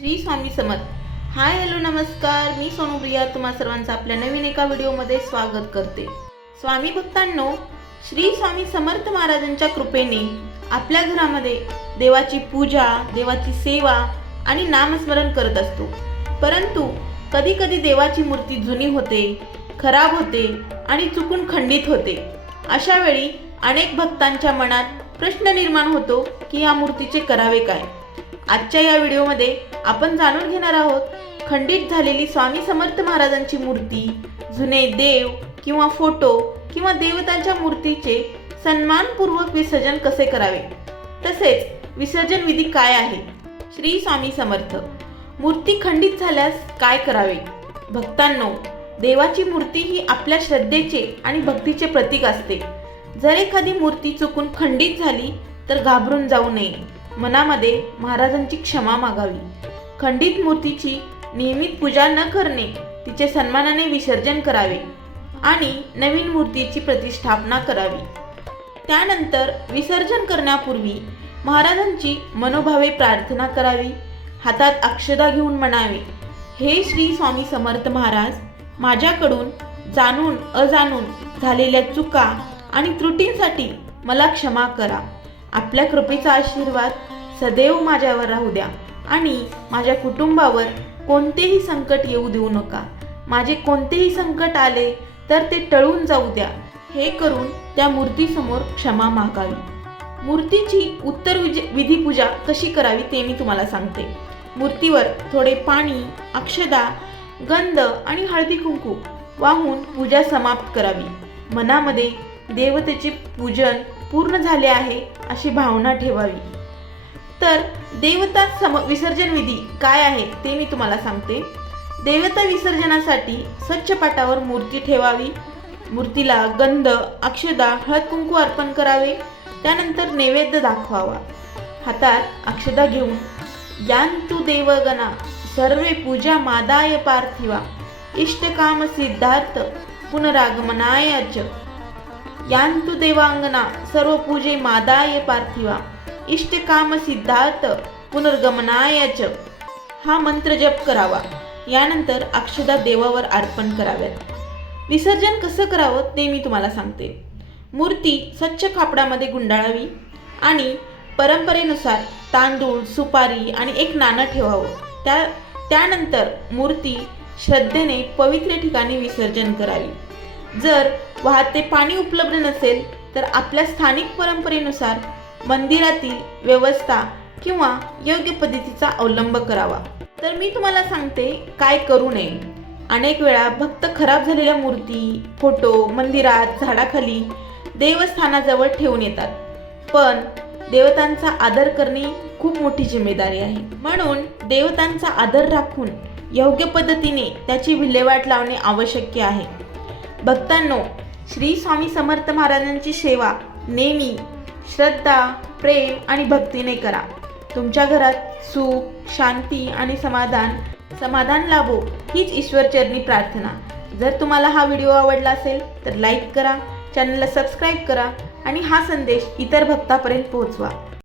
Shri Swami Samarth. Hi hello नमस्कार, मी सोनुप्रिया तुम्हा सर्वांचं आपल्या नवीन एका व्हिडिओमध्ये स्वागत करते. स्वामी भक्तांनो, श्री स्वामी समर्थ महाराजांच्या कृपेने आपल्या घरामध्ये देवाची पूजा, देवाची सेवा आणि नामस्मरण करत असतो. परंतु कधी कधी देवाची मूर्ती जुनी होते, खराब होते आणि चुकून खंडित होते. अशा वेळी अनेक भक्तांच्या मनात प्रश्न निर्माण होतो की या मूर्तीचे करावे काय. आजच्या या व्हिडिओमध्ये आपण जाणून घेणार आहोत खंडित झालेली स्वामी समर्थ महाराजांची मूर्ती, जुने देव किंवा फोटो किंवा देवतांच्या मूर्तीचे सन्मानपूर्वक विसर्जन कसे करावे, तसेच विसर्जन विधी काय आहे. श्री स्वामी समर्थ. मूर्ती खंडित झाल्यास काय करावे. भक्तांनो, देवाची मूर्ती ही आपल्या श्रद्धेचे आणि भक्तीचे प्रतीक असते. जर एखादी मूर्ती चुकून खंडित झाली तर घाबरून जाऊ नये. मनामध्ये महाराजांची क्षमा मागावी. खंडित मूर्तीची नियमित पूजा न करणे, तिचे सन्मानाने विसर्जन करावे आणि नवीन मूर्तीची प्रतिष्ठापना करावी. त्यानंतर विसर्जन करण्यापूर्वी महाराजांची मनोभावे प्रार्थना करावी. हातात अक्षदा घेऊन म्हणावे, हे श्री स्वामी समर्थ महाराज, माझ्याकडून जाणून अजाणून झालेल्या चुका आणि त्रुटींसाठी मला क्षमा करा. आपल्या कृपेचा आशीर्वाद सदैव माझ्यावर राहू द्या आणि माझ्या कुटुंबावर कोणतेही संकट येऊ देऊ नका. माझे कोणतेही संकट आले तर ते टळून जाऊ द्या. हे करून त्या मूर्तीसमोर क्षमा मागावी. मूर्तीची उत्तर विधी पूजा कशी करावी ते मी तुम्हाला सांगते. मूर्तीवर थोडे पाणी, अक्षदा, गंध आणि हळदी कुंकू वाहून पूजा समाप्त करावी. मनामध्ये देवतेचे पूजन पूर्ण झाले आहे अशी भावना ठेवावी. तर देवता विसर्जन विधी काय आहे ते मी तुम्हाला सांगते. देवता विसर्जनासाठी स्वच्छ पाटावर मूर्ती ठेवावी. मूर्तीला गंध, अक्षदा, हळद कुंकू अर्पण करावे. त्यानंतर नैवेद्य दाखवावा. हातात अक्षदा घेऊन यांतु देवगणा सर्वे पूजा मादाय पार्थिवा इष्टकाम सिद्धार्थ पुनरागमनाय च. यांतु देवांगना सर्व पूजे मादाय पार्थिवा इष्टकाम सिद्धार्थ पुनर्गमनाय च. हा मंत्र जप करावा. यानंतर अक्षदा देवावर अर्पण कराव्यात. विसर्जन कसं करावं ते मी तुम्हाला सांगते. मूर्ती स्वच्छ कापडामध्ये गुंडाळावी आणि परंपरेनुसार तांदूळ, सुपारी आणि एक नाणं ठेवावं. त्यानंतर मूर्ती श्रद्धेने पवित्र ठिकाणी विसर्जन करावी. जर वाहते पाणी उपलब्ध नसेल तर आपल्या स्थानिक परंपरेनुसार मंदिरातील व्यवस्था किंवा योग्य पद्धतीचा अवलंब करावा. तर मी तुम्हाला सांगते काय करू नये. अनेक वेळा भक्त खराब झालेल्या मूर्ती, फोटो मंदिरात, झाडाखाली, देवस्थानाजवळ ठेवून येतात. पण देवतांचा आदर करणे खूप मोठी जिम्मेदारी आहे. म्हणून देवतांचा आदर राखून योग्य पद्धतीने त्याची विल्हेवाट लावणे आवश्यक आहे. भक्तांनो, श्री स्वामी समर्थ महाराजांची सेवा नेहमी श्रद्धा, प्रेम आणि भक्तीने करा. तुमच्या घरात सुख, शांती आणि समाधान लाभो हीच ईश्वरचरणी प्रार्थना. जर तुम्हाला हा व्हिडिओ आवडला असेल तर लाईक करा, चॅनलला सबस्क्राईब करा आणि हा संदेश इतर भक्तांपर्यंत पोहोचवा.